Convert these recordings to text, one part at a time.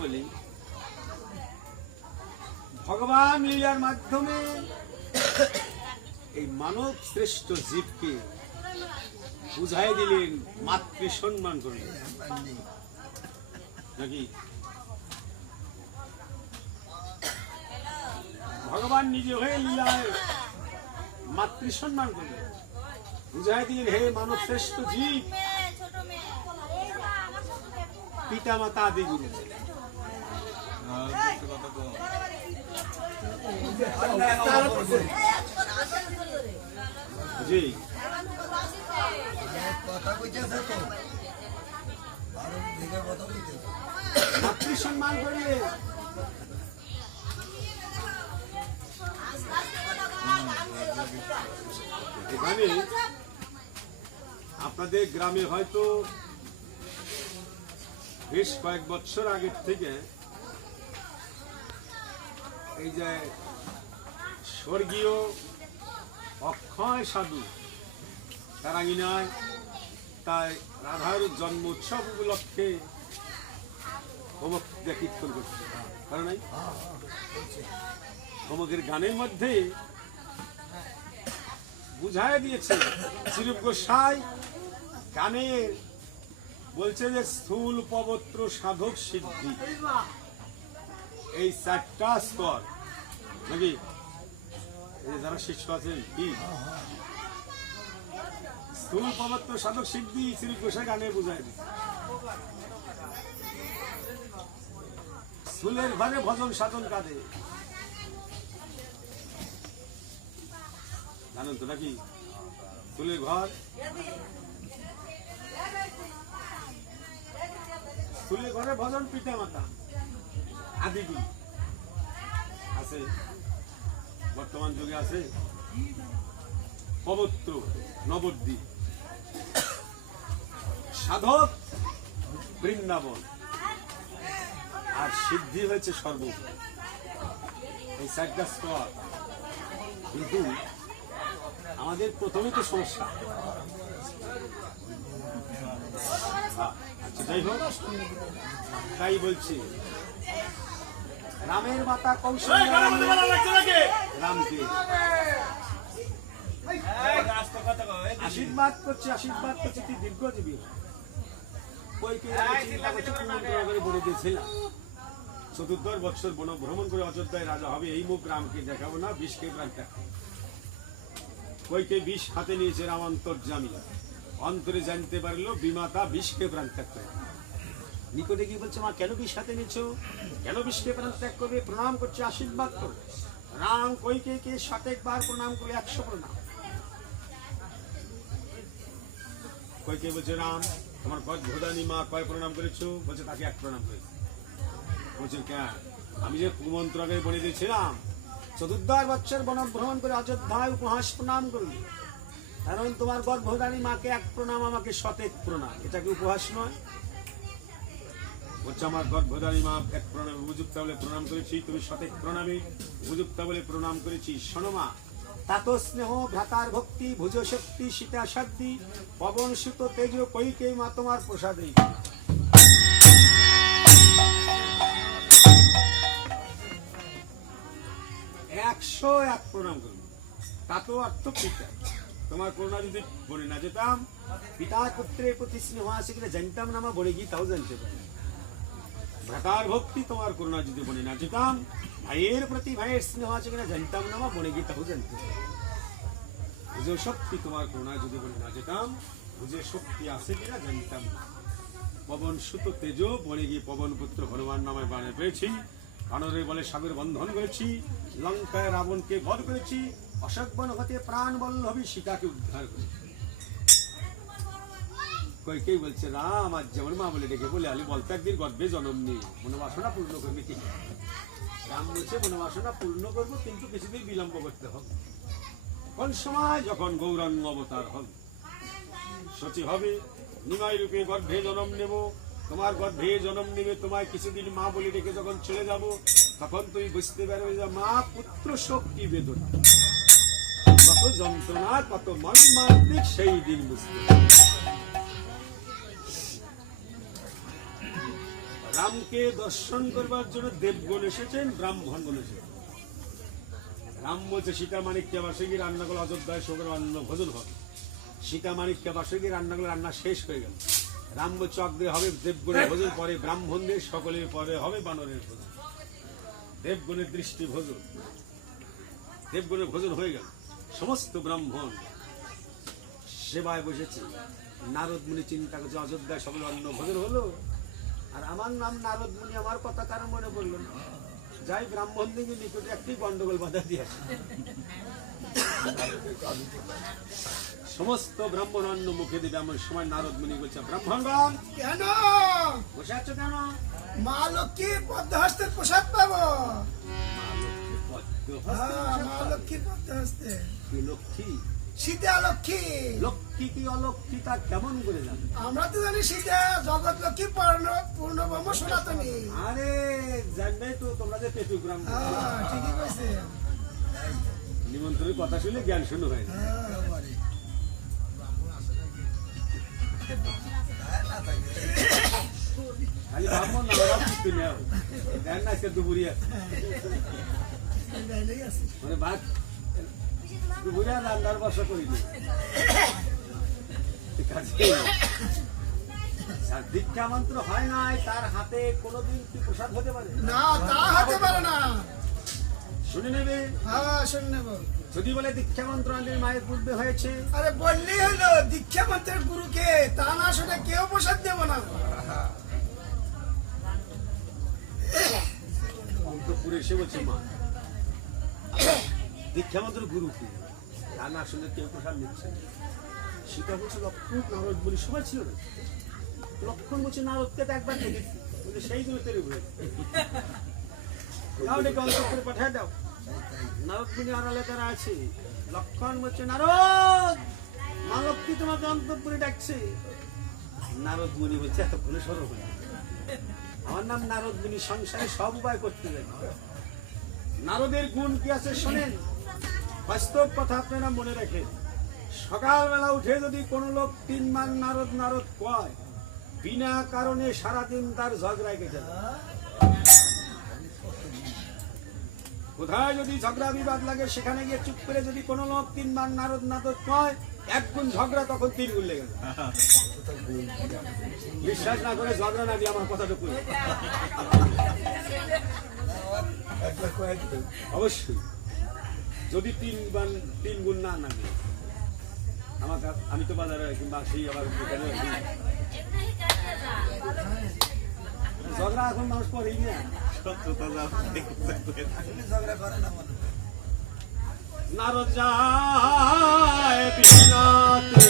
বলি, ভগবান লীলার মাধ্যমে এই মানব শ্রেষ্ঠ জীবকে বুঝাই দিলেন, মাতৃ সম্মান করলেন নাকি? ভগবান নিজে হয়ে লীলায় মাতৃ সম্মান করলেন, বুঝাই দিলেন হে মানব শ্রেষ্ঠ জীব, পিতা মাতা আদি গুরু। জি মাতৃ সম্মান করলে এখানে আপনাদের গ্রামে হয়তো বেশ কয়েক বছর আগের থেকে এই যে স্বর্গীয় অক্ষয় সাধু তারাঙ্গিনায় তাই রাধার জন্ম উৎসব উপলক্ষে হোমক কীর্তন করছে, কারণ নাই হোমকের গানের মধ্যে বুঝাই দিয়েছে শ্রীরূপ গোসাই গানে বলছে যে স্থূল পবিত্র সাধক সিদ্ধি, এই চারটা স্তর নাকি? যারা শিষ্য আছেন কি স্থূল পবিত্র সাধক সিদ্ধি শ্রীরূপ গোসাই গানে বুঝাই দিচ্ছে। স্থূলের ঘরে ভজন সাধন কাঁদে, জানেন তো নাকি? স্থূলের ঘর, স্থূলের ঘরে ভজন পিতা মাতা আদিগুলি আছে, বর্তমান যুগে আছে পবিত্র নবদ্বীপ, সাধক বৃন্দাবন, আর সিদ্ধি হয়েছে সর্বোপরি। এই চারটা স্তর, কিন্তু আমাদের প্রথমে তো সমস্যা। আচ্ছা যাই হোক, তাই বলছি রামের মাতা কৌশল্যা রামকে আশীর্বাদ করছে, তুই দীর্ঘজীবী বলে দিয়েছিলাম ৭৪ বছর বন ভ্রমণ করে অযোধ্যায় রাজা হবে, এই মুখ রামকে দেখাবো না, বিষকে প্রাণ ত্যাগ। কইকে বিষ হাতে নিয়েছে রাম অন্তর্যামী, অন্তরে জানতে পারলো বিমাতা বিষকে প্রাণ ত্যাগ করে। নিকটে গিয়ে বলছে মা কেন বিষ হাতে নিয়েছো, কেন বিষকে প্রাণ ত্যাগ করবে? প্রণাম করছে, আশীর্বাদ করবে। রাম কইকে ৭০ বার প্রণাম করে ১০০ প্রণাম। কইকে বলছে রাম তোমার গর্ভধারী মা কয় প্রণাম করেছো? বলছে তাকে ১ প্রণাম করেছে। বলছে কেন? আমি যে কুমন্ত্র আগে বলে দিয়েছিলাম ৭৪ বছর বন ভ্রমণ করে অযোধ্যায় উপহাস প্রণাম করলি, কারণ তোমার গর্ভধারী মাকে ১ প্রণাম, আমাকে ১০০ প্রণাম, এটা কি উপহাস নয়? বলছে আমার গর্ভধারী মা ১ প্রণামে উপযুক্ত বলে প্রণাম করেছি, তুমি ১০০ প্রণামে উপযুক্ত বলে প্রণাম করেছি। শোনো মা, তাত স্নেহ ভ্রাতার ভক্তি ভুজ শক্তি সীতা সাধ্যি পবন সুত তেজ কইকে মা তোমার প্রসাদে। ১০১ প্রণাম করবো, তা তো অর্থ পিতা। তোমার করুণা যদি বলে না যেতাম, পিতার পুত্রের প্রতি স্নেহ আছে কিনা জানতাম না, মা বলে গিয়ে তাও জানতে পারি। ভ্রাতার ভক্তি তোমার করুণা যদি বলে না যেতাম, ভাইয়ের প্রতি ভাইয়ের স্নেহ আছে কিনা জানতাম না, মা বলে গিয়ে তাও জানতে পারি। ভুজ শক্তি তোমার করুণা যদি বলে না যেতাম, ভুজে শক্তি আছে কিনা জানতাম না। পবন সুত তেজ বলে গিয়ে পবন পুত্র হনুমান নামে বাণে পেয়েছি। কানরে বলে সাগর বন্ধন করেছি, লঙ্কায় রাবণকে বধ করেছি, অশোকবন হতে প্রাণ বল্লভী সীতাকে উদ্ধার করেছি। কইকেই বলছে রাম আজ যেমন মা বলে ডেকে বলে আলি বলতে একদিন গর্ভে জন্ম নেই, মনোবাসনা পূর্ণ করবে কি? রাম বলছে মনোবাসনা পূর্ণ করবো, কিন্তু কিছুদিন বিলম্ব করতে হবে। কোন সময়? যখন গৌরাঙ্গ অবতার হবে, সতী হবে, নিমাই রূপে গর্ভে জন্ম নেব, তোমার গর্ভে জন্ম নেবে, তোমায় কিছুদিন মা বলে ডেকে যখন চলে যাব, তখন তুমি বুঝতে পারবে যে মা পুত্র শক্তি বেদনা, কত যন্ত্রণা, কত মর্মান্তিক, সেই দিন বুঝতে। রামকে দর্শন করবার জন্য দেবগণ এসেছেন, ব্রাহ্মণগণ এসেছেন। রাম বলছে সীতা মানিককে বাসে গিয়ে রান্না করলে অযোধ্যায় সবার অন্ন ভোজন হবে। সীতা মানিককে বাসে গিয়ে রান্না করলে রান্না শেষ হয়ে গেল। রাম বলছে অগ্রে হবে দেবগণের ভোজন, পরে ব্রাহ্মণদের, সকলের পরে হবে বানরের ভোজন। দেবগণের দৃষ্টি ভোজন, দেবগণের ভোজন হয়ে গেল। সমস্ত ব্রাহ্মণ সেবায় বসেছে। নারদ মুনি চিন্তা করছে অযোধ্যায় সকল অন্ন ভোজন হলো, আর আমার নাম নারদ মুনি, আমার কথা কারণ মনে পড়লো না। যাই ব্রাহ্মণদের নিকটে একটি গন্ডগোল বাধা দিয়ে আসে। সমস্ত ব্রাহ্মণ অন্ন মুখে দিবে এমন সময় নারদ মুনি বলছে ব্রাহ্মণগণ কেন বসে আছো কেন? মা লক্ষ্মীর পদ্মহস্তের প্রসাদ পাবো। মা লক্ষ্মীর পদ্মহস্তে। লক্ষ্মী সীতা লক্ষ্মী। লক্ষ্মী কি অলক্ষ্মী তা কেমন করে জানো? আমরা তো জানি সীতা জগৎ লক্ষ্মী পূর্ণ ব্রহ্ম সনাতনী। আরে জানবে তো তোমরা যে পেটু গ্রাম, ঠিকই কইছে। নিমন্ত্রণের কথা শুনে জ্ঞান শূন্য হয় না। খালি ব্রাহ্মণ না, ওরাও কিছু নেও দেন না, আজকে দুপুরিয়া মানে ভাত দুপুরিয়া রান্নার বসা করিনি। দীক্ষা মন্ত্র হয় নাই, তার হাতে কোনোদিন কি প্রসাদ হতে পারে না? তা হতে পারে না। শুনে নেবে। হ্যাঁ শুনে নেব। যদি বলে দীক্ষা মন্ত্র আমাদের মায়ের পূর্বে হয়েছে, আরে বললেই হলো দীক্ষা মন্ত্রের গুরুকে, তা না শুনে কেউ প্রসাদ দেব না। অন্তপুরে এসে বলছে মা দীক্ষা মন্ত্র গুরু কি, তা না শুনে কেউ প্রসাদ নিচ্ছে না। সীতা বলছে লক্ষ্মণ নারদ বলি সবাই ছিল না। লক্ষ্মণ বলছে নারদকে তো একবার দেখেছি, বলে সেই জন্য তৈরি হয়েছে, তাও ডেকে অন্তপুরে পাঠিয়ে দাও। নারদ মুনি আড়ালে তারা আছে। লক্ষ্মণ বলছে নারদ মা লক্ষ্মী তোমাকে অন্তপুরে ডাকছে। নারদ মুনি বলছে এতক্ষণে সরো হয়ে, আমার নাম নারদ মুনি, সংসারে সব উপায় করতে জানি। নারদের গুণ কি আছে শোনেন, বাস্তব কথা আপনারা মনে রাখেন। সকালবেলা উঠে যদি কোন লোক 3 বার নারদ নারদ কয়, বিনা কারণে সারাদিন তার ঝগড়ায় কেটে যায়। কোথায় যদি ঝগড়া বিবাদ লাগে সেখানে গিয়ে চুপ করে যদি কোন লোক 3 বার নারদ নারদ কয়, 1 গুণ ঝগড়া তখন 3 গুণ লেগে যায়। বিশ্বাস না করে ঝগড়া না দিয়ে আমার কথাটুকু অবশ্যই যদি 3 গুণ না লাগে আমাকে, আমি তো বাজারে কিংবা সেই আবার ঝগড়া এখন মানুষ করেই না। নারদ যায় বিনাতে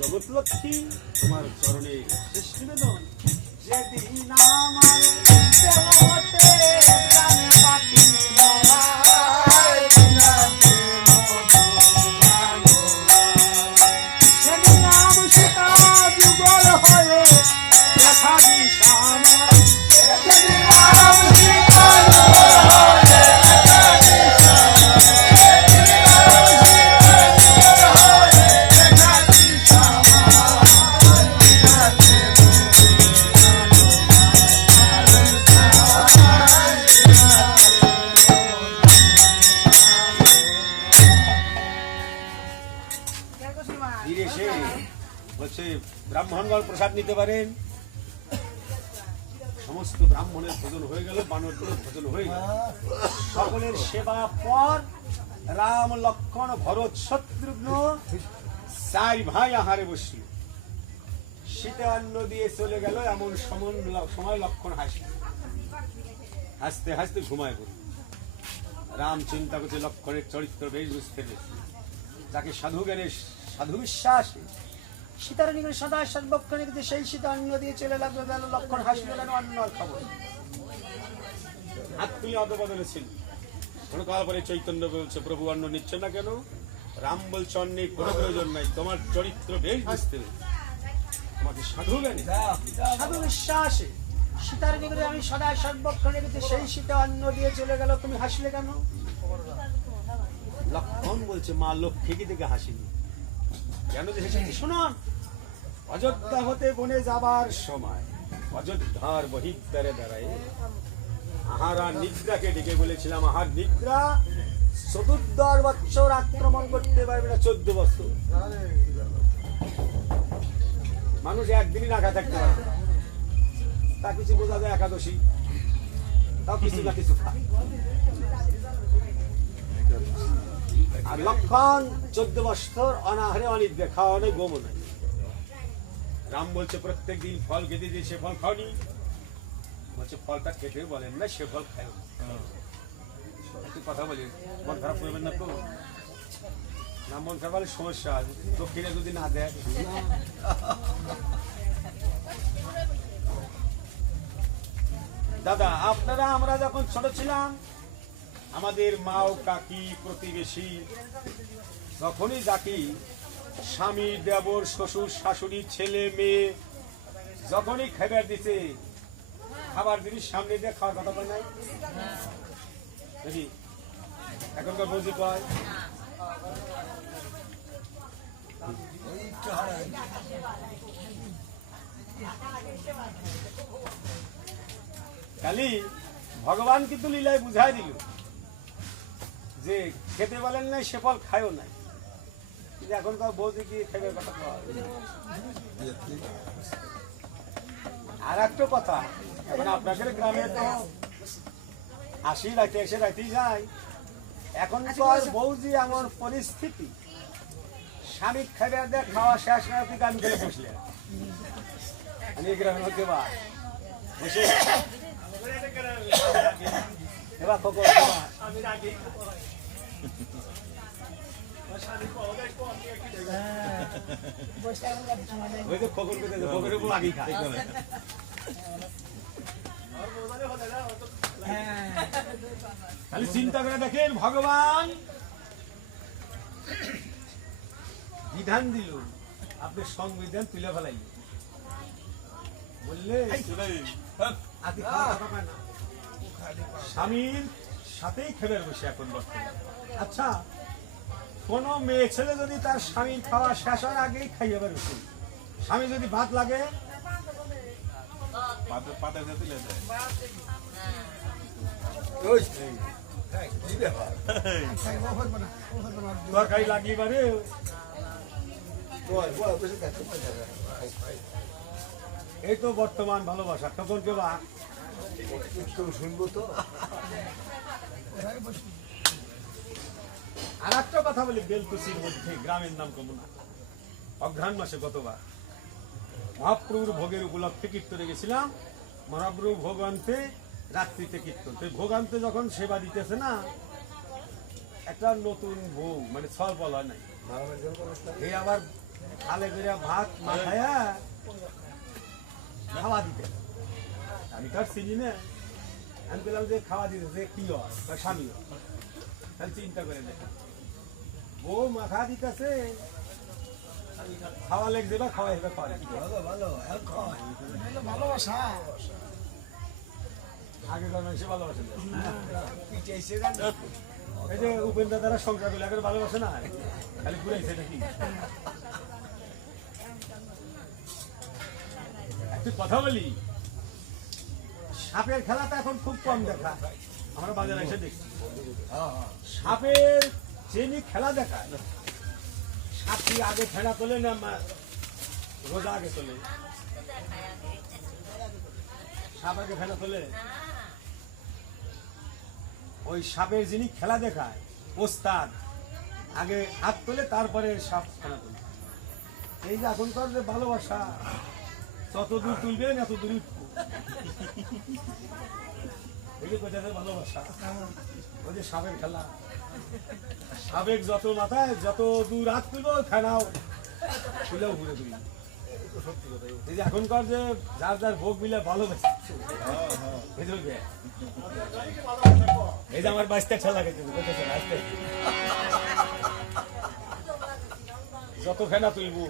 জগৎলক্ষ্মী তোমার চরণে শেষ নিবেদন, যেদিন আমার দেহতে প্রাণে বাকি সেদিন নাম সীতা যুগল হয়ে দেখা দিস আমার, সেদিন নাম সীতা ব্রাহ্মণগণ প্রসাদ নিতে পারেন। সমস্ত ব্রাহ্মণের ভোজন হয়ে গেল, বানরগুলোর ভোজন হয়ে গেল। সকলের সেবা পর রাম লক্ষ্মণ ভরত শত্রুঘ্ন 4 ভাই আহারে বসল। সীতা অন্ন দিয়ে চলে গেল, এমন সময় লক্ষ্মণ হাসতে হাসতে ঘুমায় পড়ল। রাম চিন্তা করছে লক্ষ্মণের চরিত্র বেশ বুঝতে পেরেছে, যাকে সাধু জ্ঞানের সাধু বিশ্বাসী সীতার নিকটে সদা সর্বক্ষণ নিকটে সেই সীতা অন্ন দিয়ে চলে লাগলো গেল। লক্ষণ হাসলো কেন? অন্য আর খবর হাত তুলে অদবদলেছিল। ক্ষণকাল পরে চৈতন্য বলছে, প্রভু অন্ন নিচ্ছে না কেন? রাম বলছে, অন্যের কোনো প্রয়োজন নাই, তোমার চরিত্র বেশ বুঝতে হবে। তোমাকে সাধু জ্ঞানী সাধু বিশ্বাসী সীতার নিকটে আমি সদা সর্বক্ষণ নিকটে সেই সীতা অন্ন দিয়ে চলে গেল, তুমি হাসলে কেন? লক্ষণ বলছে, মা লক্ষ্মীকে দেখে হাসিনি কেন যে হেসেছি? শুনুন, অযোধ্যা হতে বনে যাবার সময় অযোধ্যার বহিদ্বারে দাঁড়ায় আহারা নিদ্রাকে ডেকে বলেছিলাম, আহার নিদ্রা 14 বছর আক্রমণ করতে পারবে না, 14 বছর। মানুষ একদিনই রাখা থাকতে পারে, তা কিছু বোঝা যায় একাদশী, তাও কিছু না কিছু খায়। আর লক্ষণ 14 বছর অনাহারে অনিদ্রা, খাওয়া নেই, গোমো নাই। রাম বলছে, প্রত্যেক দিন ফল খেতে দিয়ে সে ফল খাওনি? বলছে, ফলটা খেতে বলেন না, সে ফল খায়। একটু কথা বলি, মন খারাপ করবেন না তো? না, মন খারাপ হলে সমস্যা, দক্ষিণে যদি না দেয়। দাদা, আপনারা আমরা যখন ছোট ছিলাম, আমাদের মা ও কাকি প্রতিবেশী যখনই যাকি স্বামী, দেবর, শ্বশুর, শাশুড়ি, ছেলে, মেয়ে যখনই খাবার দিতে, খাবার জিনিস সামনে দিয়ে খাওয়ার কথা বলে নাই দেখি? এখনকার বুঝি পায় খালি ভগবান কিন্তু লীলায় বুঝাই দিল যে খেতে বলেন নাই, সে ফল খায়ও নাই। কিন্তু এখনকার বৌদি কি খেবে কথা কয়? আর একটা কথা, এখন আপনাদের গ্রামে তো 80 রাতে এসে রাতেই যায়। এখন তো আর বৌদি এমন পরিস্থিতি, স্বামী খাবার দেয়, খাওয়া শেষ না তুই গান করে বসলে আমি গ্রামের মধ্যে বা বসে এবার খবর ওই যে খবর পেতে খবরের উপর আগেই খায়। খালি চিন্তা করে দেখেন, ভগবান বিধান দিল, আপনি সংবিধান তুলে ফেলাই বললে স্বামীর সাথেই খেবার বসে এখন বর্তমানে। আচ্ছা, কোন মেয়ে ছেলে যদি তার স্বামীর খাওয়া শেষ হওয়ার আগেই খাইয়ে বেরোছে, স্বামী যদি ভাত লাগে তরকারি লাগিয়ে পারে, এই তো বর্তমান ভালোবাসা। তখন কে বা শুনবো তো। আর একটা কথা বলি, বেলকুচির মধ্যে গ্রামের নাম কমনা, অঘ্রাণ মাসে গতবার মহাপ্রভুর ভোগের উপলক্ষে কীর্তনে গেছিলাম। মহাপ্রভু ভোগ আনতে রাত্রিতে কীর্তন, তো ভোগ আনতে যখন সেবা দিতেছে না, একটা নতুন ভোগ মানে ছল বলা নাই, এই আবার খালে করে ভাত মাখায়া খাওয়া দিতে। আমি তো আর চিনি না, আমি বললাম যে খাওয়া দিতে যে কি হয় বা স্বামী হয়, তাহলে চিন্তা করে দেখেন, বউ মাখা দিতেছে, খাওয়া লেগে যাবে, খাওয়া হেবে পারে ভালোবাসা। আগেকার মানুষে ভালোবাসে এই যে উপেন্দ্র দ্বারা সংসার করলে আগের ভালোবাসে না, খালি ঘুরাইছে নাকি? একটু কথা বলি, সাপের খেলাটা এখন খুব কম দেখা, আমরা বাজারে এসে দেখছি। সাপের যিনি খেলা দেখায়, সাপটি আগে ফেরা তোলে না রোজা আগে তোলে? সাপ আগে ফেরা তোলে। ওই সাপের যিনি খেলা দেখায় ওস্তাদ আগে হাত তোলে, তারপরে সাপ খেলা তোলে। এই যে এখনকার যে ভালোবাসা, তত দূর তুলবেন এত দূর এই যে কোথায় ভালোবাসা, ওই যে সাবেক খেলা, সাবেক যত মাথায় যত দূর হাত তুলবো খানাও তুলেও ঘুরে তুলি। সত্যি কথা, এই যে এখনকার যে যার যার ভোগ মিলে ভালোবাসে, এই যে আমার বাইশটা খেলা খেতে যত ফেনা তুলবো,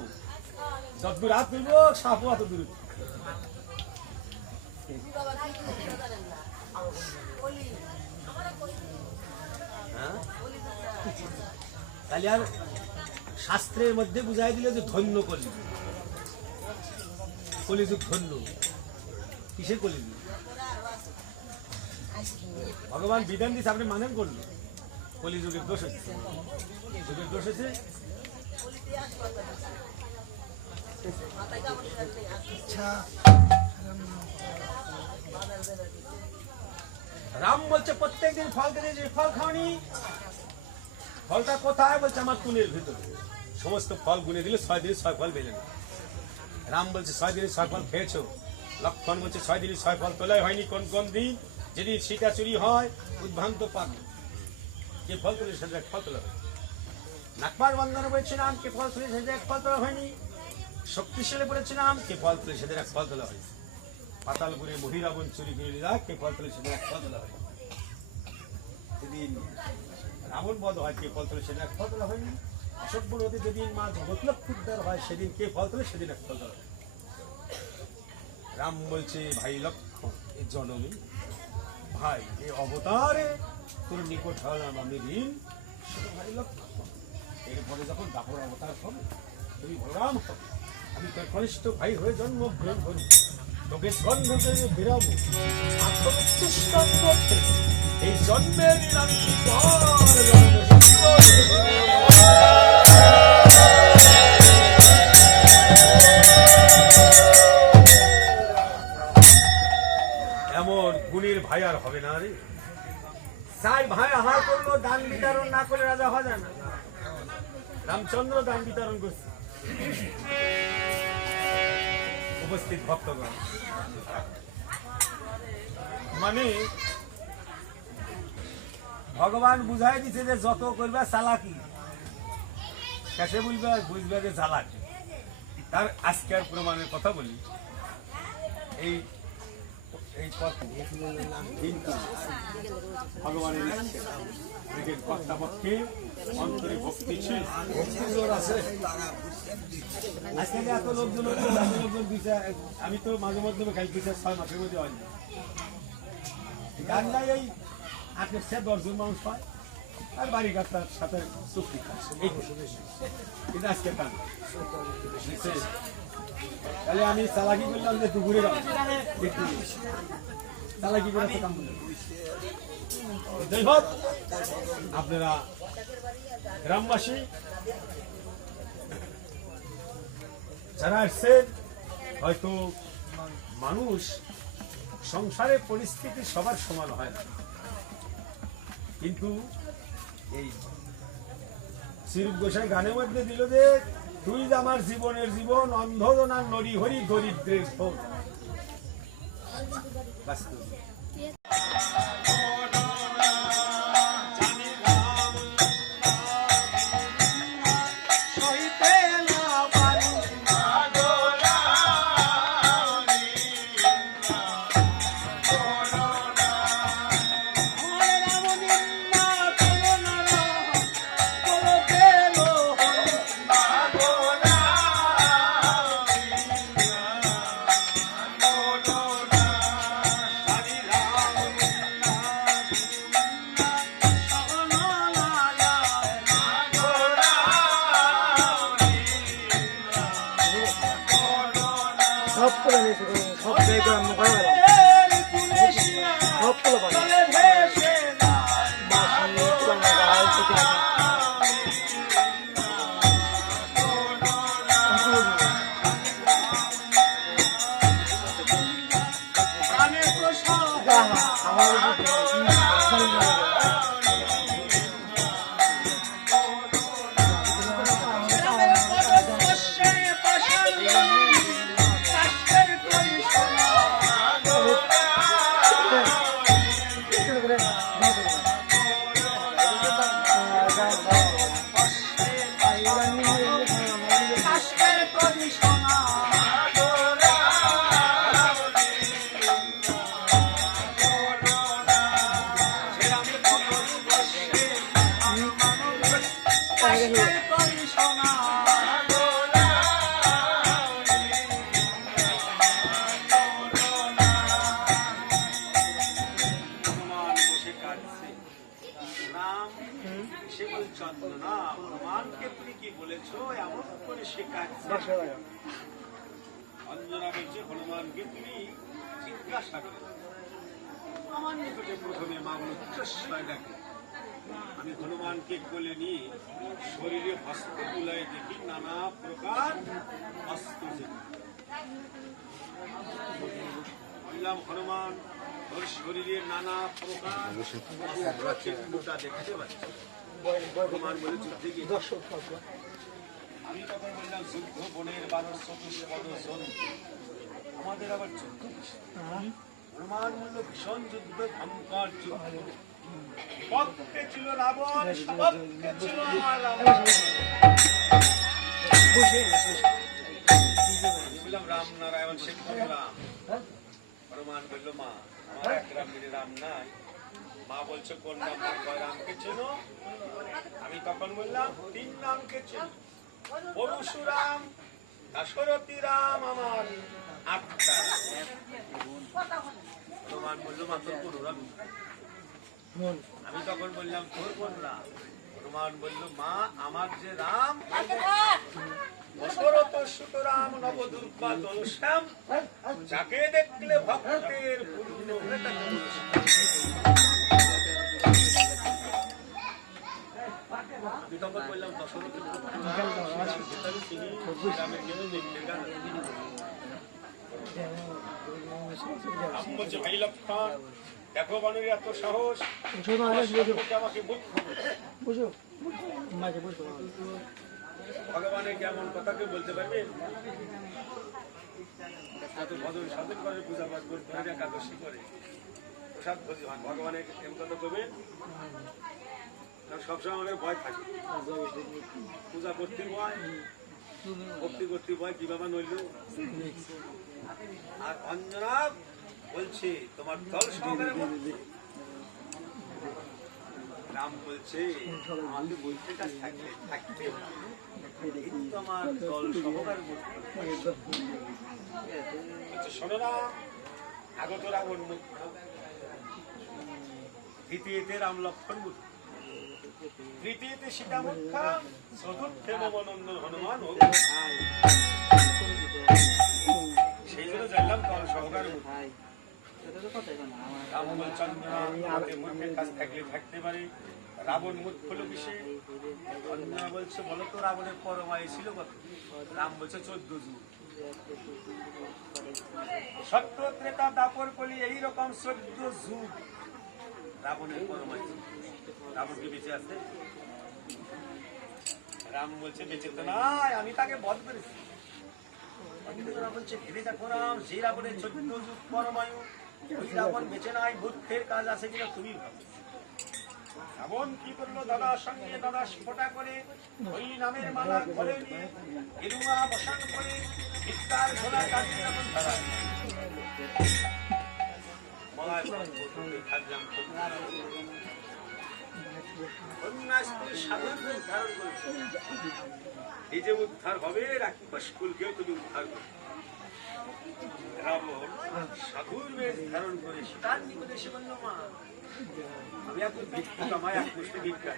যত দূর হাত তুলবো সাপও অত দূর। তাহলে আর শাস্ত্রের মধ্যে বুঝাই দিলে যে ধন্য কলিযুগ, কলিযুগ ধন্য। কিসের কলিযুগ? ভগবান বিধান দিচ্ছে, আপনি মানেন করলেন কলিযুগের দোষ হচ্ছে, যুগের দোষ হচ্ছে। রাম বলছে প্রত্যেকদিন ফল খেতে, ফল খাওনি, ফলটা কোথায়? বলছে আমার কুলের ভিতরে। সমস্ত ফল গুনে দিলে 6 দিনে 6 ফল বেলে না। রাম বলছে 6 দিনে 6 ফল খেয়েছো। লক্ষণ বলছে 6 দিনে 6 ফল তোলাই হয়নি। কোন কোন দিন? যদি সীতা চুরি হয়, উদ্ভ্রান্ত পাক, যে ফল তুলে সেটা এক ফল তোলা হয়। নাকবার বন্ধনে বলেছিলাম, কে ফল তুলে সেটা এক ফল তোলা হয়নি। শক্তিশালী বলেছিলাম, কে ফল তুলে সেটা এক ফল তোলা হয়েছে। পাতালপুরে মহিরাবন চুরি করে দিলা, কে ফল তুলে সেটা এক ফল তোলা হয়। সেদিন রাবণ বধ হয়, কে ফল তোলে সেদিন এক ফল তোলা হয়নি। অশোক বনতে যেদিন মা জগৎলক্ষ্মী উদ্ধার হয়, সেদিন কে ফল তোলে সেদিন এক ফল তোলা হয়। রাম বলছে, ভাই লক্ষ্মণ, এই জননী ভাই, এই অবতারে তোর নিকট হলাম আমি ঋণ, সেটা ভাই লক্ষ্মণ। এরপরে যখন দাপর অবতার হবে, তুমি বলরাম হবে, আমি তোর কনিষ্ঠ ভাই হয়ে জন্মগ্রহণ করি, তোকে স্বর্ণ করে বেরাবো আত্মবিশ্বাস করতে। এই জন্মের এমন গুণের ভাই আর হবে না রে। সাই ভাই আহার করলো, দান বিতরণ না করে রাজা হওয়া যায় না। রামচন্দ্র দান বিতরণ করছে। উপস্থিত ভক্তগণ, মানে ভগবান বুঝাই দিছে যে যত করবে চালাকি, শেষে বুঝবে যে চালাকি। তার আজকের প্রমাণের কথা বলি। এই ভগবানের কর্তাপক্ষে অন্তরে ভক্তি ছিল। আজকে এত লোকজন, আমি তো মাঝে মধ্যে খাই 6 মাসের মধ্যে হয় না। গান নাই, এই 8 থেকে 10 জন মানুষ পায়, আর বাড়ি গাছটার সাথে চুক্তি খাচ্ছে। কিন্তু আজকে তা তাহলে আমি চালাকি করলাম যে দুপুরে চালাকি করে যাই হোক, আপনারা গ্রামবাসী যারা আসছেন, হয়তো মানুষ সংসারের পরিস্থিতি সবার সমান হয় না, কিন্তু এই শ্রীরূপ গোসাই গানের মধ্যে দিল যে তুই আমার জীবনের জীবন, অন্ধনা নরি হরি দরিদ্রের ফোন। কাশের করি সোনা কাশের করি সোনা হনুমান বসে কাঁদছে। রাম সে বলছে অঞ্জনা, হনুমানকে তুমি কি বলেছো এমন করে সে কাঁদছে। অঞ্জনা বলছে হনুমানকে তুমি জিজ্ঞাসা করো। আমার নিকটে প্রথমে মা বলে উচ্চস্বরে ডাকে। আমি হনুমানকে কোলে নিয়ে শরীরে হস্ত বুলাই দেখি নানা প্রকার অস্ত্র যেন। বললাম হনুমান তোর শরীরে নানা প্রকার অস্ত্র চিহ্নটা দেখতে পাচ্ছি। হনুমান বলে যুদ্ধে গিয়ে আমি তখন বললাম যুদ্ধ বনের 12 চতুষ্পদ জন্তু, আমাদের আবার যুদ্ধ কিসের? হনুমান বলল ভীষণ যুদ্ধ, ভয়ঙ্কর যুদ্ধ। পক্ষে ছিল রাবণ, পক্ষে ছিল আমার রাবণ। বললাম রাম নারায়ণ শেখ রাম। হনুমান বলল মা আমার এক রাম মেরে রাম নাই। মা বলছে কোন নাম? রামকে চেনো? আমি তখন বললাম 3 নামকে চিনি, পরশুরাম, দাশরথী রাম, আমার 8টা। হনুমান বলল মা তোর কোন রাম? আমি তখন বললাম তোর কোন রাম? হনুমান বলল মা আমার যে রাম দশরথ সুতরাম নবদুর্গা দলশ্যাম, যাকে দেখলে ভক্তের পূর্ণ হয়ে থাকে। আমি তখন বললাম দশরথের বলছে ভাই লক্ষণ দেখো বানরের এত সাহস, আমাকে ভগবানের কেমন কথা কেউ বলতে পারবে? এত ভজন সাধন করে, পূজা পাঠ করে, একাদশী করে, প্রসাদ ভগবানের এমন কথা করবেন? সবসময় আমাদের ভয় থাকে, পূজা করতে ভয়, ভক্তি করতে ভয়, কি বাবা নইল। আর অঞ্জনা বলছে তোমার দল সহকারে বলছে। রাম বলছে আমাকে বলতে কাজ থাকলে থাকতে আমার দল সহকারে বলছে। শোনো না, আগত রাবণ মুখ্য, দ্বিতীয়তে রাম লক্ষণ মুখ্য, তৃতীয়তে সীতা মুখ্য, চতুর্থে মমনন্দন হনুমান হোক। সেই জন্য জানলাম দল সহকারে মুখ্য। রাম বলছেন আমাদের মূর্খের কাজ থাকলে থাকতে পারে, রাবণ মুখ্য হলো কিসে? অঞ্জনা বলছে বলো তো রাবণের পরমায়ু ছিল কত? রাম বলছে 14 যুগ। সত্য ত্রেতা দাপর কলি এইরকম 14 যুগ রাবণের পরমায়ু। রাবণ কি বেঁচে আছে? রাম বলছে বেঁচে তো নাই, আমি তাকে বধ করেছি। বলছে ভেবে দেখো রাম, যে রাবণের 14 যুগ পরমায়ু, ওই রাবণ বেঁচে নাই, বুদ্ধের কাজ আছে কিনা তুমি ভাবো। রাবণ কি করলো? দাদার সঙ্গে দাদা স্ফোটা করে ওই নামের মালা করে নিয়ে গেরুয়া বসান করে ভিক্ষার ঝোলা কাটিয়ে রাবণ ধরা। থাকলাম সাধারণ ধারণ করেছে, এই যে উদ্ধার হবে রাক্ষসকুলকেও তুমি উদ্ধার করবে। রাবণ সাধুর বেশ ধারণ করে সীতার নিকটে এসে বলল মা আমি এত ভিক্ষা কামাই, এক মুষ্টি ভিক্ষা।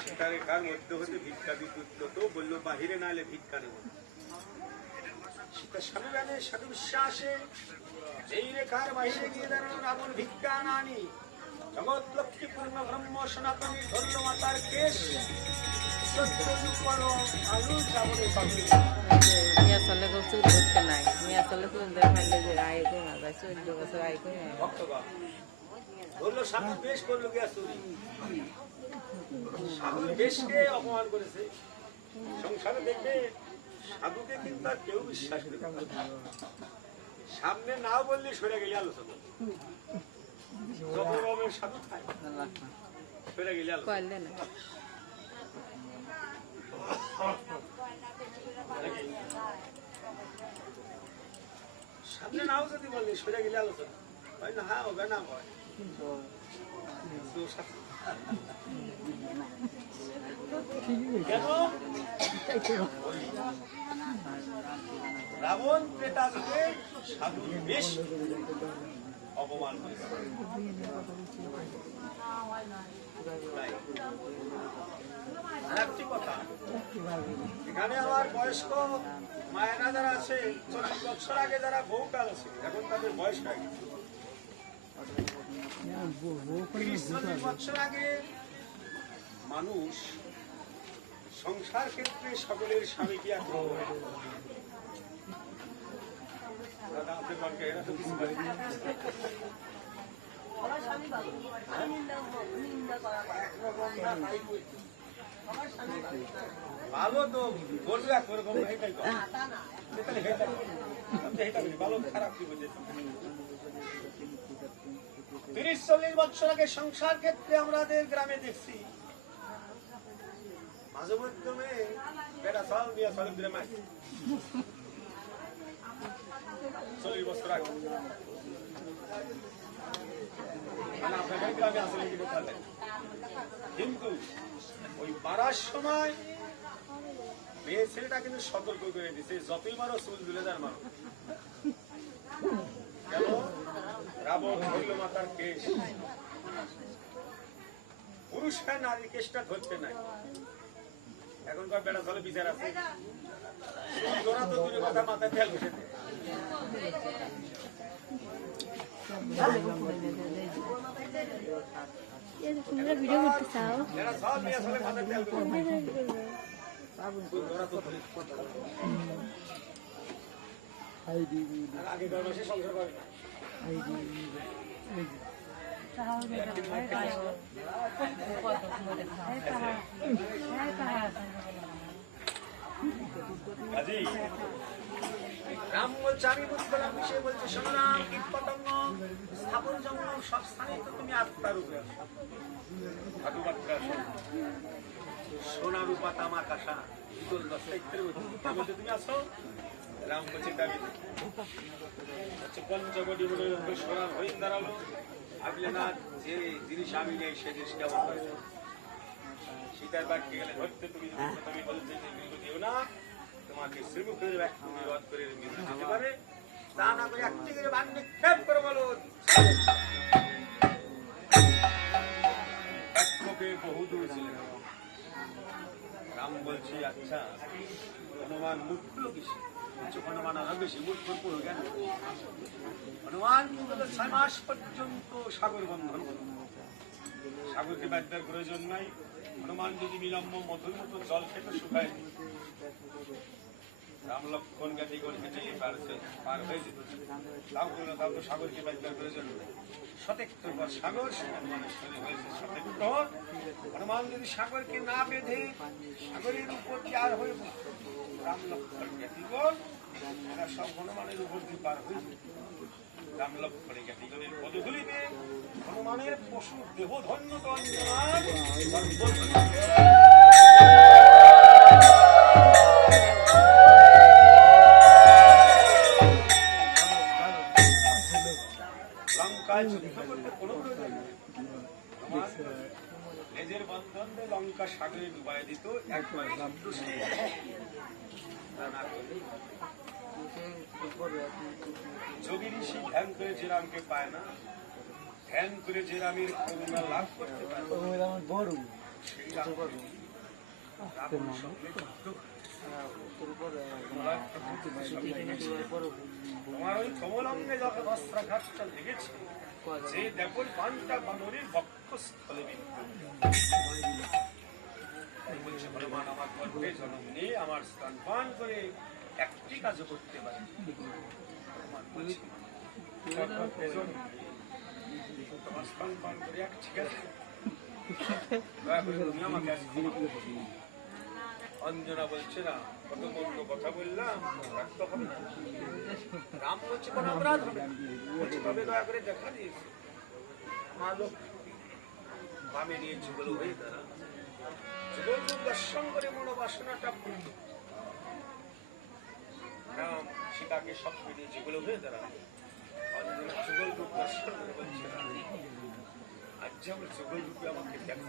সীতা রেখার মধ্যে হতে ভিক্ষা বিদ্যুৎ তো বললো বাহিরে না এলে ভিক্ষা নেব। সীতা সাধু জানে, সাধু বিশ্বাসে এই রেখার বাহিরে গিয়ে দাঁড়ানো রাবণ ভিক্ষা না আনি জগৎ লক্ষ্মী পূর্ণ ব্রহ্ম সনাতনী ধরল মাতার কেশ। অপমান করেছে সংসারে, দেখবে সাধুকে কিন্তু আর কেউ বিশ্বাস করে সামনে না বললে সরে গেলে আলোচনা। যত রকমের সাথে খায় ফেলে গেলে আলো। কয়েল দেন সামনে নাও যদি বললি সরে গেলে আলোচনা হয় না, হ্যাঁ হবে না হয় কেন রাবণ ত্রেতা যুগে সাধুর বেশ অপমান করেছে। আরেকটি কথা, এখানে আমার বয়স্ক মায়েরা যারা আছে 40 বছর আগে যারা বহুকাল আছে, এখন তাদের বয়স হয়ে গেছে। 30-40 বছর আগে মানুষ সংসার ক্ষেত্রে সকলের স্বামীকে আক্রমণ করে। দাদা আপনি বলকে এরা তো কিছু বলে না। ভালো তো বলবে একরকম এইটাই তো ভালো খারাপ কি বুঝে 30-40 বছর আগে সংসার ক্ষেত্রে আমাদের গ্রামে দেখছি মাঝে মধ্যে বেটা চাল দিয়া চাল দিয়ে মাছ 40 বছর আগে আপনাদের গ্রামে আসলে কি কথা নাই, কিন্তু ওই পাড়ার সময় মেয়ে ছেলেটা কিন্তু সতর্ক করে দিছে, যতই মারো চুল দুলে যার মারো। কেন? রাবণ হইল মাতার কেশ, পুরুষের নারীর কেশটা ধরতে নাই। এখনকার বেড়া চলে বিচার আছে, তোরা তো দূরের কথা মাথায় তেল বসে দেয়। তোমরা ভিডিও করতে চাও যারা সব নিয়ে আসলে মাথায় তেল বসে তোরা তো দূরের কথা আগেকার মাসে সংসার করে না। রাম বলছে আমি বুঝতে পারলাম, সে বলছে শোনো না, কীট পতঙ্গ স্থাপন জঙ্গল সব স্থানে তো তুমি আত্মার রূপে আছো, ভাদুবাত্রা সোনা রূপা তামা কাঁসা ইতল দশটা ইত্যাদির মধ্যে তুমি আছো। রাম বলছে দাবি হচ্ছে পঞ্চবটি বলে সোনার হরিণ দাঁড়ালো, ভাবলে না যে জিনিস আমি নেই সে জিনিস কেমন হয়েছে। সীতার বাড়িতে গেলে ধরতে তুমি তুমি বলছে যে মৃত্যু দিও না, তোমাকে শ্রীমুখের বিরোধ করে মৃত্যু দিতে পারে, তা না করে একটি করে বান নিক্ষেপ করে বলো বহুদূর ছিলেন। রাম বলছি আচ্ছা হনুমান মূর্খ কিসে? হনুমান আরো বেশি মূর্খ পুরো জ্ঞান। হনুমান 6 মাস পর্যন্ত সাগর বন্ধন করল, সাগরকে বাধ্যার প্রয়োজন নাই। হনুমান যদি বিলম্ব মধুর মতো জল খেতে শুকায়, রাম লক্ষণ জ্ঞাতি করে হেঁটে পার হয়ে যেত, তাও করলো, তাও তো সাগরকে বাধ্যার প্রয়োজন নেই। সতেক্তর পর সাগর হনুমানের শরীর হয়েছে সতেক্ত। হনুমান যদি সাগরকে না বেঁধে সাগরের উপর পার হয়ে রাম লক্ষণ জ্ঞাতিগণ এরা সব হনুমানের উপর দিয়ে পার হয়ে যেত। রাম লক্ষণে জ্ঞাতিগণের পদধূলিতে হনুমানের পশুর দেহ ধন্য লঙ্কায় যুদ্ধ করতে কোনো প্রয়োজন নেই। লেজের বন্ধন লঙ্কা সাগরে ডুবাই দিত একবার যোগী ঋষি ধ্যান করে যে রামকে পায় না, ধ্যান করে যে রামের করুণা লাভ করতে পারে সেই রাম তোমার ওই কমলঙ্গে যখন অস্ত্রাঘাতটা লেগেছে, যে দেখুন পানটা বানরের বক্ষস্থলে বলছে হনুমান আমার গর্ভে জন্ম নিয়ে আমার স্থান পান করে একটি কাজও করতে পারে। তোমার স্থান পান করে এক ঠিক আছে, দয়া করে তুমি আমাকে অঞ্জনা বলছে না কত মন্দ কথা বললাম, রাখতে হবে না। রাম বলছে কোনো অপরাধ হবে না, বলছে তবে দয়া করে দেখা দিয়েছে ভালো বামে নিয়ে যুগল হয়ে দাঁড়া যুগল দর্শন করে মনোবাসনাটা পূর্ণ রাম সীতাকে স্বপ্নে নিয়ে যুগল হয়ে দাঁড়া যুগল রূপ দর্শন করে বলছে আজ যেমন যুগল রূপে আমাকে দেখো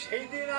সেই দিন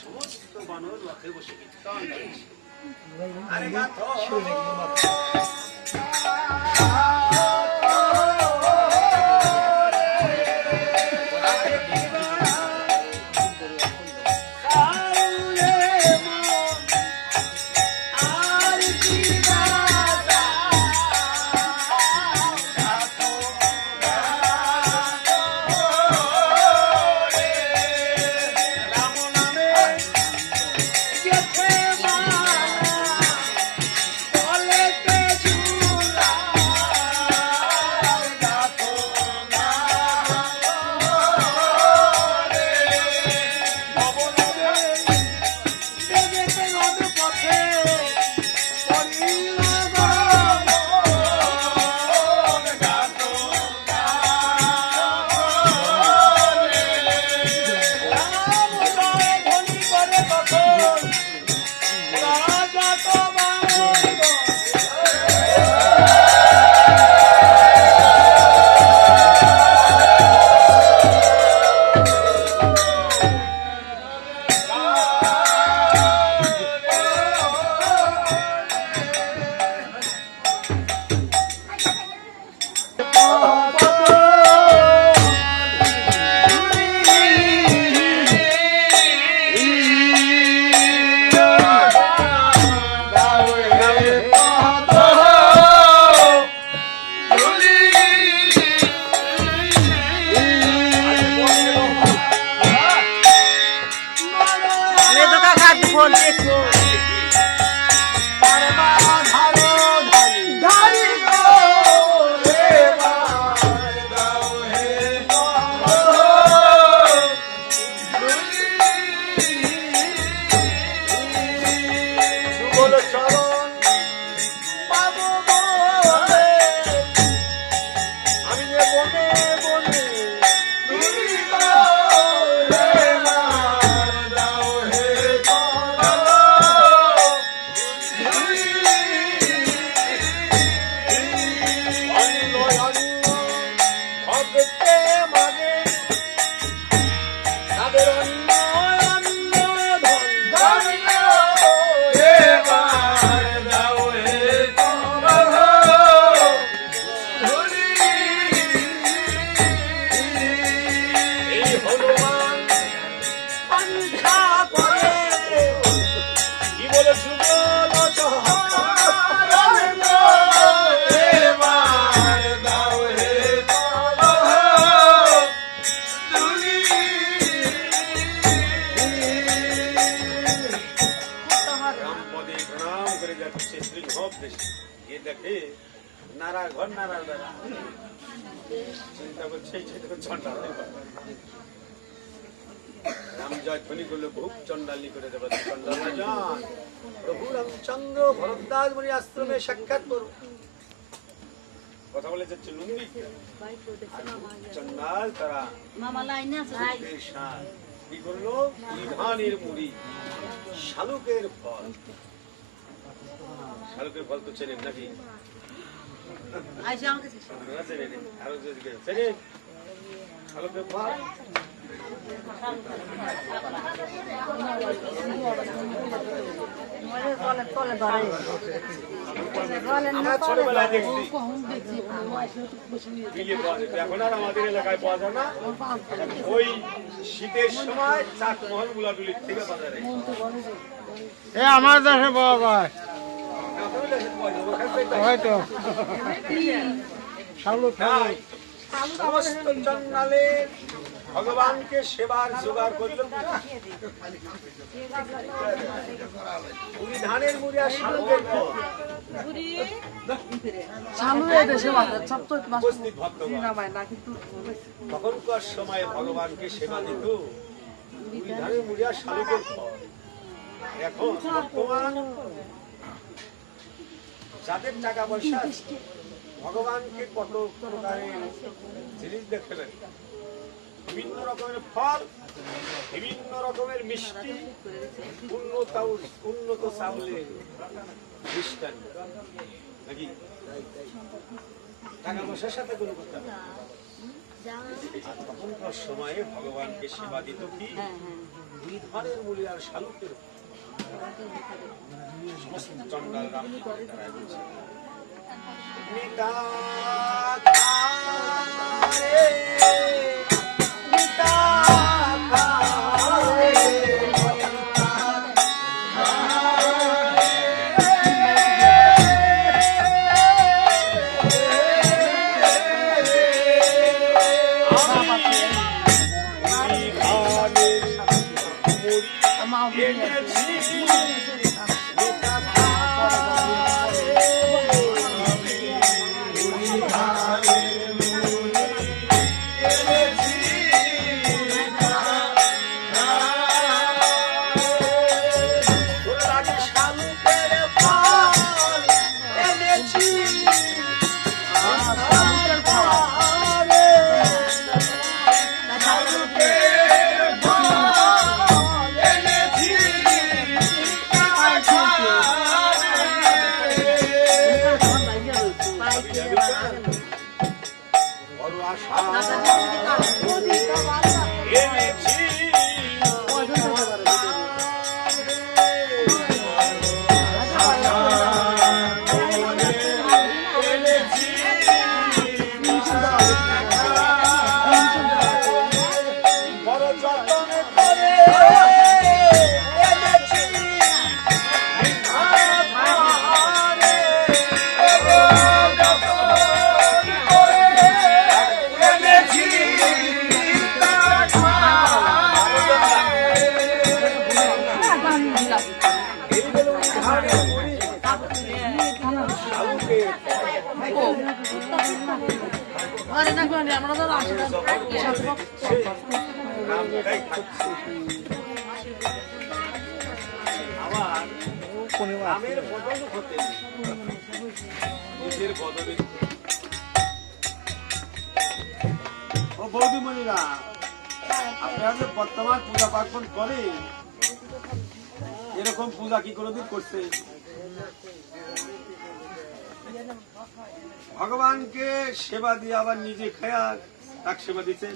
সমস্ত বানর রথে বসে কীর্তন করেছে। আরে মাথো নারা ঘর নারার বেলা চিন্তা করছে ঝন্ডা রাম জয় ধ্বনি করলে ভূপ চন্ডালী করে দেবে চন্ডাল যান প্রভু রামচন্দ্র ভরদ্বাজ মণি আশ্রমে সাক্ষাৎ করো কথা বলে যাচ্ছে নন্দী চন্ডাল তারা কি করলো ধানের মুড়ি শালুকের ফল শালুকের ফল তো চেনেন নাকি চেনেন আরো চেনেন শালুকের ফল আমরা ছোটবেলায় দেখছি এখন আর আমাদের এলাকায় পাওয়া যায় না ওই শীতের সময় চাটমহল গুলাগুলির থেকে বাজারে আমার দেশে পাওয়া যায় হয়তো তাই সমস্ত চন্ডালে ভগবানকে সেবার জোগাড় করলো উনি ধানের মুড়ি আর শালুকের ফল উপস্থিত ভক্তগণ তখনকার সময়ে ভগবানকে সেবা দিত উনি ধানের মুড়ি আর শালুকের ফল এখন বর্তমান যাদের টাকা পয়সা আছে ভগবানকে কত প্রকারের জিনিস দেখলেন বিভিন্ন রকমের ফল বিভিন্ন রকমের মিষ্টি উন্নত চাউলের মিষ্টান্ন নাকি টাকা পয়সার সাথে কোনো কথা নেই। আর তখনকার সময়ে ভগবানকে সেবা দিত কি দুই ধানের মুড়ি আর শালুকের সমস্ত চন্ডাল রাম দাঁড়ায় বলছে বৌদিমণিরা আপনারা যে বর্তমান পূজা পার্বণ করে এরকম পূজা কি কোনোদিন করছে ভগবানকে সেবা দিয়ে আবার নিজে খায়া তাক সেবা দিচ্ছেন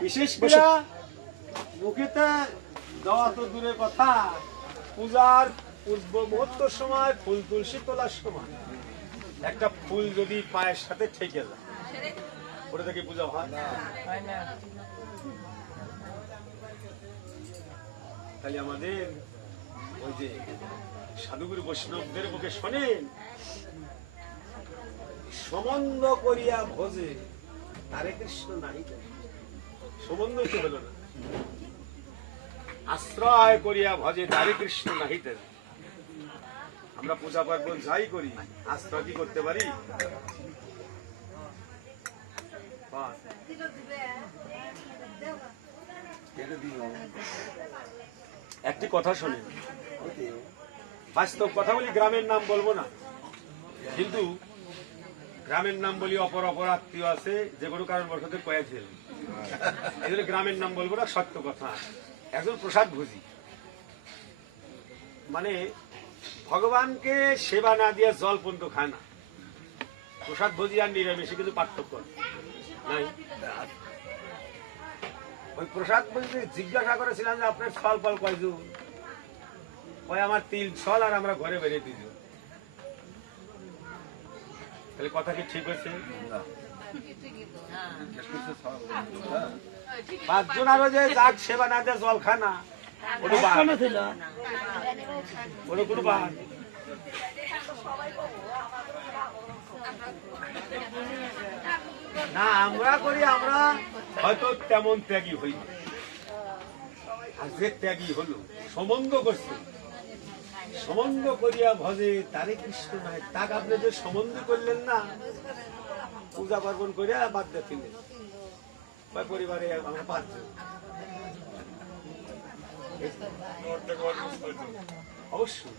বিশেষ করে মুখেতে দেওয়া তো দূরের কথা পূজার পূর্ব মুহূর্ত সময় ফুল তুলসী তোলার সময় একটা ফুল যদি পায়ের সাথে ঠেকে যায় ওটা থেকে পূজা হয় তাহলে আমাদের ওই যে সাধুগুরু বৈষ্ণবদের মুখে শোনেন সম্বন্ধ করিয়া ভোজে হরে কৃষ্ণ নাই সম্বন্ধই তো হলো না। আশ্রয় করিয়া ভজে তারে কৃষ্ণ নাহিতে। আমরা পূজা পার্বণ যাই করি, আশ্রয় কি করতে পারি? একটি কথা শোনেন, বাস্তব কথা বলি, গ্রামের নাম বলবো না, কিন্তু গ্রামের নাম বলি, অপর অপর আত্মীয় আছে যে কোনো কারণ বশত কয়েছিল, এই জন্য গ্রামের নাম বলবো না, সত্য কথা। একজন প্রসাদ ভোজি, মানে ভগবানকে সেবা না দিয়ে জল পর্যন্ত খায় না। প্রসাদ ভোজি আর নিরামিষে কিন্তু পার্থক্য নাই। ওই প্রসাদ ভোজি জিজ্ঞাসা করেছিলাম যে আপনার ফল ফল কয়জন? ওই আমার 3 ছল আর আমরা ঘরে বেরিয়ে দিল। তাহলে কথা কি ঠিক হয়েছে? 5 জন আরো যে যাক সেবা না দিয়ে জল খায় না, কোনো বাদ না। আমরা করি, আমরা হয়তো তেমন ত্যাগী হই, আর যে ত্যাগী হলো সম্বন্ধ করছে, সম্বন্ধ করিয়া ভজে তারে কৃষ্ণ নাই, তাকে আপনি যে সম্বন্ধ করলেন না, পূজা পার্বণ করিয়া বাদ দিলেন। পরিবারে আমরা 5 জন, অবশ্যই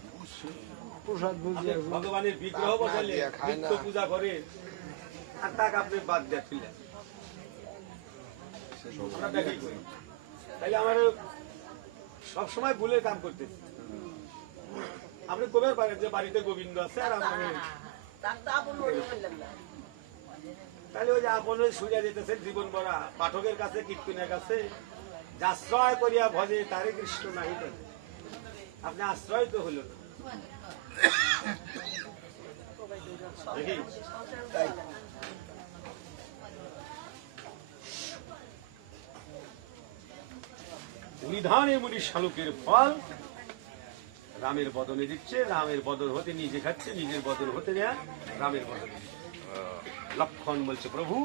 ভগবানের বিগ্রহ বসালে নিত্য পূজা করে, আর তাকে আপনি বাদ দিলেন। তাইলে আমার সবসময় ভুলের কাম করতেছি। আপনি কবে পারেন যে বাড়িতে গোবিন্দ আছে আর আমাদের, তাহলে ওই যে আপন সুজা যেতেছেন জীবন ভরা পাঠকের কাছে, কীর্তনের কাছে, আশ্রয় করিয়া ভজে তারে কৃষ্ণ নাহি। আপনি আশ্রয় তো হলো না। দেখি নিধানে মুনি শালুকের ফল রামের বদনে দিচ্ছে, রামের বদন হতে নিজে খাচ্ছে, নিজের বদন হতে নেয়া রামের বদনে। লক্ষণ বলছে প্রভু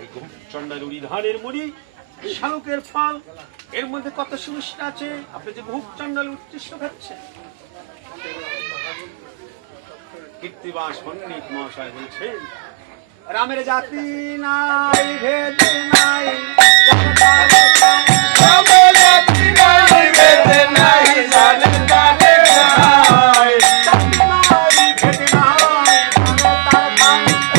এই চন্ডাল নিধানের মুনি শালুকের ফল, এর মধ্যে কত সুমিষ্ট আছে। আপনি যে বহু চন্ডাল উৎকৃষ্ট খাচ্ছে। কীর্তিবাস পণ্ডিত মহাশয় বলছেন রামের জাতি নাই, ভেদ নাই, রামের জাতি নাই, ভেদ নাই, জানেন কানে নাই, জাতি নাই, ভেদ নাই,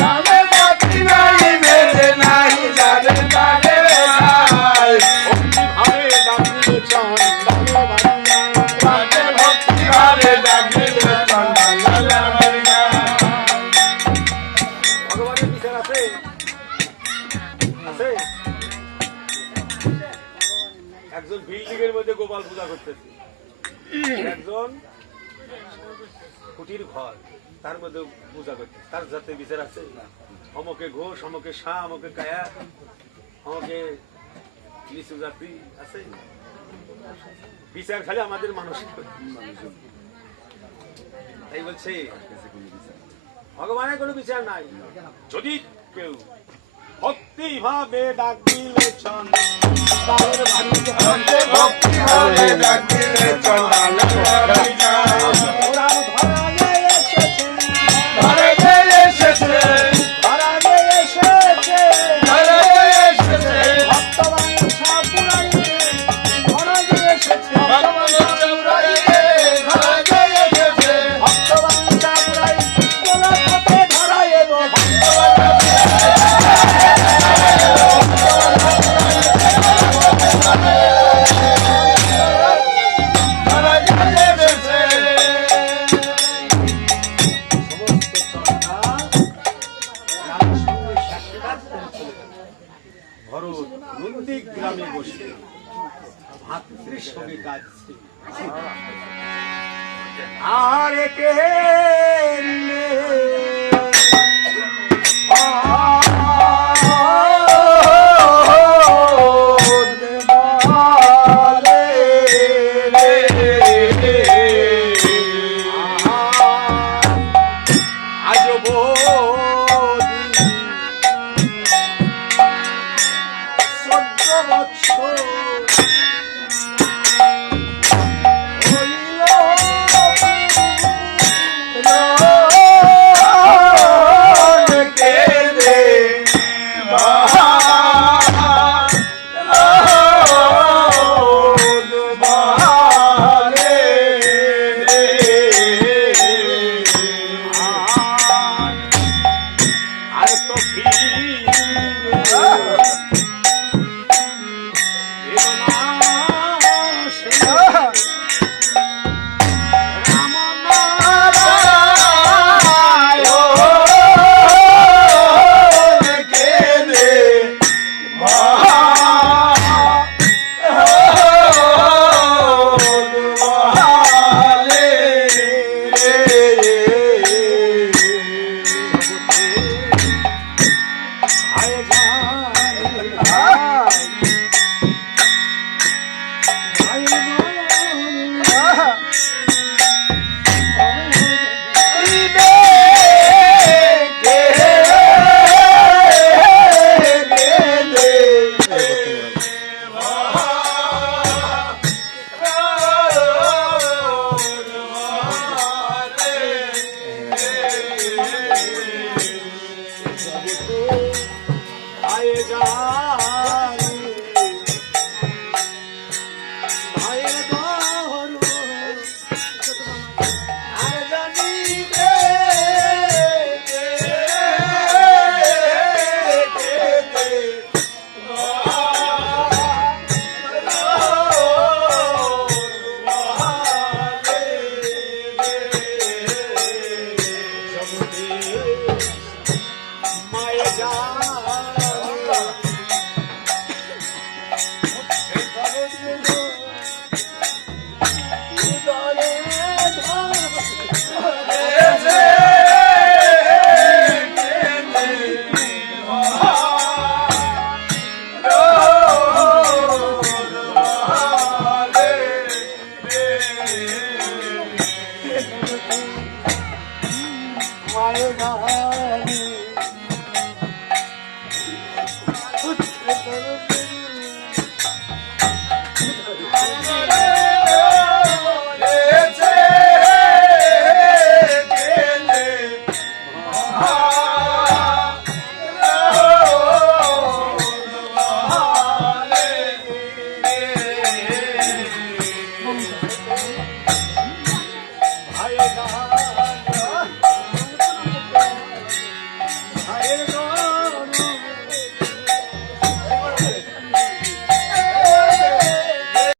রামের জাতি নাই, ভেদ নাই, জানেন কানে নাই। ভক্তি ভাবে ডাকিলে চন্ডালে বাড়ি, ভক্তি ভাবে ডাকিলে চন্ডালে বাড়ি। ভগবানের বিচার আছে, আছে। একজন বিল্ডিং এর মধ্যে গোপাল পূজা করতেছে, একজন কুটির ঘর তার মধ্যে পূজা করতেছে, তার যাতে বিচার আছে? অমকে ঘোষ, অমকে শাহ, অমকে কায়া, অমকে নিচু জাতি আছে? বিচার খালি আমাদের মানুষ। তাই বলছে ভগবানের কোনো বিচার নাই। যদি কেউ ভক্তি ভাবে ডাক দিলে চন্ডালের বাড়ি, ভক্তি ভাবে ডাক দিলে চন্ডালের বাড়ি যায়। ওরা ধরালে এসেছে, ধরালে এসেছে, ধরালে এসেছে, ধরালে এসেছে, ভক্তবান সাপুরাইতে ধরালে এসেছে, ভক্তবান সাপুরাইতে ধরালে এসেছে, ভক্তবান সাপুরাইতে তোলা পথে ধরা এলো, ভরত নন্দী গ্রামে বসে ভাতৃর সঙ্গে কাঁদছে, আর কে আজ